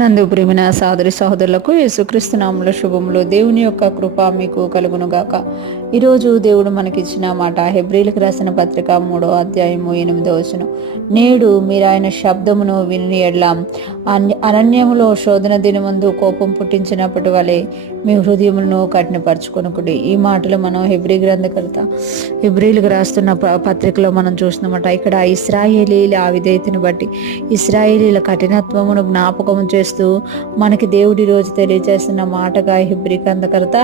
నందు ప్రేమిన సోదరి సహోదరులకు యేసుక్రీస్తు నామములో శుభములు. దేవుని యొక్క కృప మీకు కలుగును గాక. ఈరోజు దేవుడు మనకిచ్చిన మాట హెబ్రీలకు రాసిన పత్రిక 3వ అధ్యాయము 8వ వచనం. నేడు మీరు ఆయన శబ్దమును విని ఎడ్ల అరణ్యములో శోధన దినమందు కోపం పుట్టించినప్పటి వలె మీ హృదయములను కఠినపరచుకొనుకుడి. ఈ మాటలు మనం హెబ్రీలకు రాస్తున్న పత్రికలో మనం చూస్తున్నామట. ఇక్కడ ఇశ్రాయేలీల అవిధేయతను బట్టి ఇశ్రాయేలీల కఠినత్వమును జ్ఞాపకం చేస్తూ మనకి దేవుడి రోజు తెలియజేస్తున్న మాటగా హెబ్రీ గ్రంథకర్త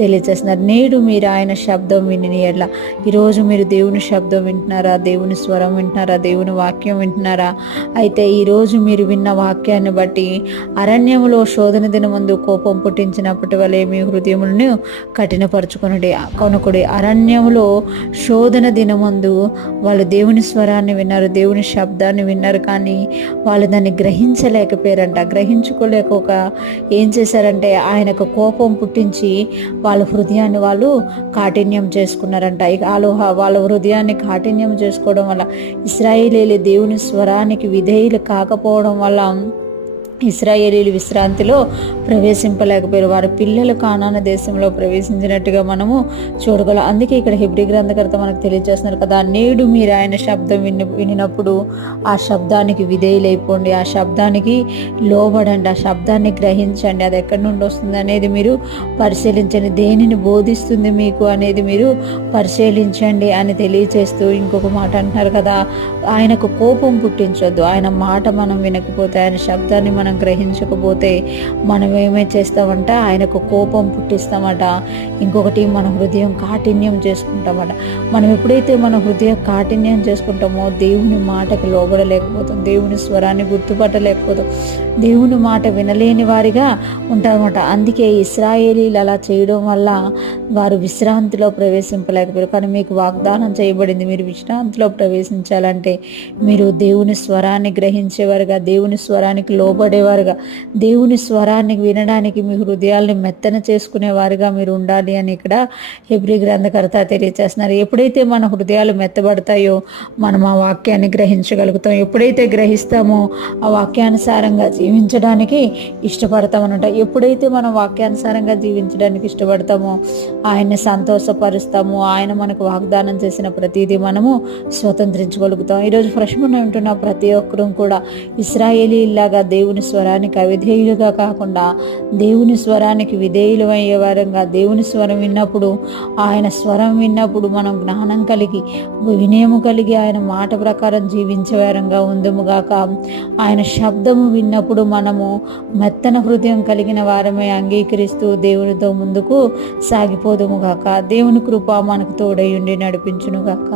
తెలియజేస్తున్నారు. నేడు మీరు ఆయన శబ్దం విని ఎడ్ల. ఈరోజు మీరు దేవుని శబ్దం వింటున్నారా? దేవుని స్వరం వింటున్నారా? దేవుని వాక్యం వింటున్నారా? అయితే ఈరోజు మీరు విన్న వాక్యాన్ని బట్టి అరణ్యములో శోధన దినమందు కోపం పుట్టించినప్పటి వలె మీ హృదయములను కఠినపరచుకొనుడి. అరణ్యములో శోధన దినమందు వాళ్ళు దేవుని స్వరాన్ని విన్నారు, దేవుని శబ్దాన్ని విన్నారు, కానీ వాళ్ళు దాన్ని గ్రహించలేకపోయారంట. గ్రహించుకోలేక ఏం చేశారంటే ఆయనకు కోపం పుట్టించి వాళ్ళ హృదయాన్ని వాళ్ళు కాఠిన్యం చేసుకున్నారంట. వాళ్ళ హృదయాన్ని కాఠిన్యం చేసుకోవడం వల్ల ఇశ్రాయేలీలు దేవుని స్వరానికి విధేయులు కాకపోవడం వల్ల ఇశ్రాయేలీలు విశ్రాంతిలో ప్రవేశింపలేకపోయారు. వారి పిల్లలు కానాను దేశంలో ప్రవేశించినట్టుగా మనము చూడగలం. అందుకే ఇక్కడ హెబ్రీ గ్రంథకర్త మనకు తెలియజేస్తున్నారు కదా, నేడు మీరు ఆయన శబ్దం వినినప్పుడు ఆ శబ్దానికి విధేయులైపోండి, ఆ శబ్దానికి లోబడండి, ఆ శబ్దాన్ని గ్రహించండి. అది ఎక్కడి నుండి వస్తుంది అనేది మీరు పరిశీలించండి, దేనిని బోధిస్తుంది మీకు అనేది మీరు పరిశీలించండి అని తెలియజేస్తూ ఇంకొక మాట అంటున్నారు కదా, ఆయనకు కోపం పుట్టించొద్దు. ఆయన మాట మనం వినకపోతే, ఆయన శబ్దాన్ని మనం గ్రహించకపోతే మనం ఏమై చేస్తామంట, ఆయనకు కోపం పుట్టిస్తామట. ఇంకొకటి మన హృదయం కాఠిన్యం చేసుకుంటామట. మనం ఎప్పుడైతే మన హృదయం కాఠిన్యం చేసుకుంటామో దేవుని మాటకు లోబడలేకపోతాం, దేవుని స్వరాన్ని గుర్తుపట్టలేకపోతాం, దేవుని మాట వినలేని వారిగా ఉంటామట. అందుకే ఇశ్రాయేలీలు అలా చేయడం వల్ల వారు విశ్రాంతిలో ప్రవేశింపలేకపోయారు. కానీ మీకు వాగ్దానం చేయబడింది, మీరు విశ్రాంతిలో ప్రవేశించాలంటే మీరు దేవుని స్వరాన్ని గ్రహించేవారుగా, దేవుని స్వరానికి లోబడేవారుగా, దేవుని స్వరాన్ని వినడానికి మీ హృదయాల్ని మెత్తన చేసుకునేవారుగా మీరు ఉండాలి అని ఇక్కడ హెబ్రీ గ్రంథకర్త తెలియజేస్తున్నారు. ఎప్పుడైతే మన హృదయాలు మెత్తబడతాయో మనం ఆ వాక్యాన్ని గ్రహించగలుగుతాం. ఎప్పుడైతే గ్రహిస్తామో ఆ వాక్యానుసారంగా జీవించడానికి ఇష్టపడతామన్నట. ఎప్పుడైతే మనం వాక్యానుసారంగా జీవించడానికి ఇష్టపడతామో ఆయన్ని సంతోషపరుస్తాము, ఆయన మనకు వాగ్దానం చేసిన ప్రతిదీ మనము స్వతంత్రించగలుగుతాం. ఈరోజు ఫ్రెష్మన్ ఉంటున్న ప్రతి ఒక్కరూ కూడా ఇశ్రాయేలీలాగా దేవుని స్వరానికి అవిధేయులుగా కాకుండా దేవుని స్వరానికి విధేయులు అయ్యేవారంగా, దేవుని స్వరం విన్నప్పుడు, ఆయన స్వరం విన్నప్పుడు మనం జ్ఞానం కలిగి వినయము కలిగి ఆయన మాట ప్రకారం జీవించేవారంగా ఉందముగాక. ఆయన శబ్దము విన్నప్పుడు మనము మెత్తన హృదయం కలిగిన వారమే అంగీకరిస్తూ దేవునితో ముందుకు సాగిపోదుముగాక. దేవుని కృప మనకు తోడై ఉండి నడిపించునుగాక.